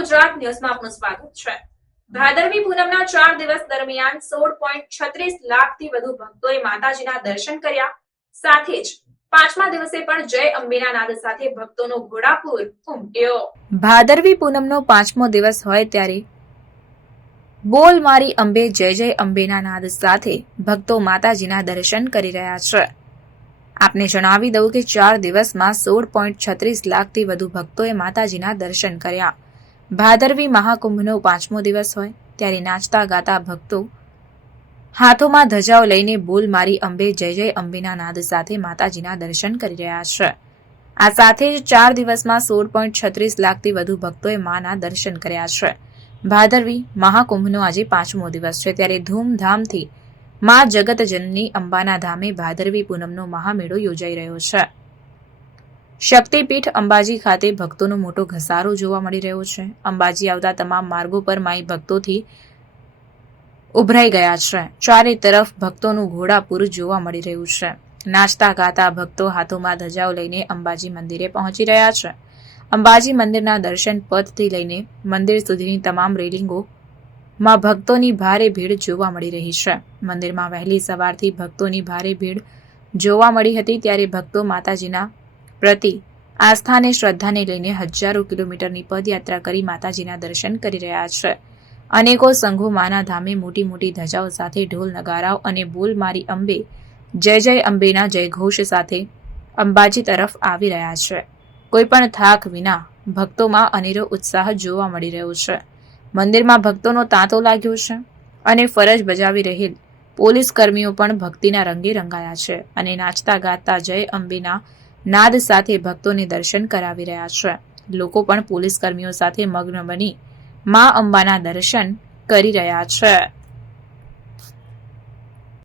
ગુજરાત ન્યૂઝમાં આપનું સ્વાગત છે। ભાદરવી પૂનમના 4 દિવસ દરમિયાન 16.36 લાખથી વધુ ભક્તોએ માતાજીના દર્શન કર્યા। સાથે જ પાંચમા દિવસે પણ જય અંબેના નાદ સાથે ભક્તોનો ઘોડાપૂર ઉમટ્યો। ભાદરવી પૂનમનો પાંચમો દિવસ હોય ત્યારે બોલ મારી અંબે જય જય અંબેના નાદ સાથે ભક્તો માતાજીના દર્શન કરી રહ્યા છે। આપને જણાવી દઉં કે 4 દિવસમાં 16.36 લાખથી વધુ ભક્તોએ માતાજીના દર્શન કર્યા। ભાદરવી મહાકુંભનો પાંચમો દિવસ હોય ત્યારે નાચતા ગાતા ભક્તો હાથોમાં ધજાઓ લઈને બોલ મારી અંબે જય જય અંબેના નાદ સાથે માતાજીના દર્શન કરી રહ્યા છે। આ સાથે જ 4 દિવસમાં 16.36 લાખથી વધુ ભક્તોએ માના દર્શન કર્યા છે। ભાદરવી મહાકુંભનો આજે પાંચમો દિવસ છે ત્યારે ધૂમધામથી મા જગતજનની અંબાના ધામે ભાદરવી પૂનમનો મહામેળો યોજાઈ રહ્યો છે। શક્તિપીઠ અંબાજી ખાતે ભક્તોનો મોટો ઘસારો જોવા મળી રહ્યો છે। અંબાજી આવતા તમામ માર્ગો પર માઈ ભક્તોથી ઉભરાઈ ગયા છે। ચારે તરફ ભક્તોનું ઘોડાપૂર જોવા મળી રહ્યું છે। નાચતા ગાતા ભક્તો હાથોમાં ધજાઓ લઈને અંબાજી મંદિરે પહોંચી રહ્યા છે। અંબાજી મંદિરના દર્શન પથથી લઈને મંદિર સુધીની તમામ રેલિંગોમાં ભક્તોની ભારે ભીડ જોવા મળી રહી છે। મંદિરમાં વહેલી સવારથી ભક્તોની ભારે ભીડ જોવા મળી હતી ત્યારે ભક્તો માતાજીના પ્રતિ આસ્થા અને શ્રદ્ધાને લઈને હજારો કિલોમીટરની પદયાત્રા કરી માતાજીના દર્શન કરી રહ્યા છે। અનેકો સંઘો માના ધામે મોટી મોટી ધજાઓ સાથે ઢોલ નગારાઓ અને બોલ મારી અંબે જય જય અંબેના જયઘોષ સાથે અંબાજી તરફ આવી રહ્યા છે। કોઈપણ થાક વિના ભક્તોમાં અનેરો ઉત્સાહ જોવા મળી રહ્યો છે। મંદિરમાં ભક્તોનો તાંતો લાગ્યો છે અને ફરજ બજાવી રહેલ પોલીસ કર્મીઓ પણ ભક્તિના રંગે રંગાયા છે અને નાચતા ગાતા જય અંબેના નાદ સાથે ભક્તોને દર્શન કરાવી રહ્યા છે। લોકો પણ પોલીસ કર્મીઓ સાથે મગ્ન બની મા અંબાના દર્શન કરી રહ્યા છે।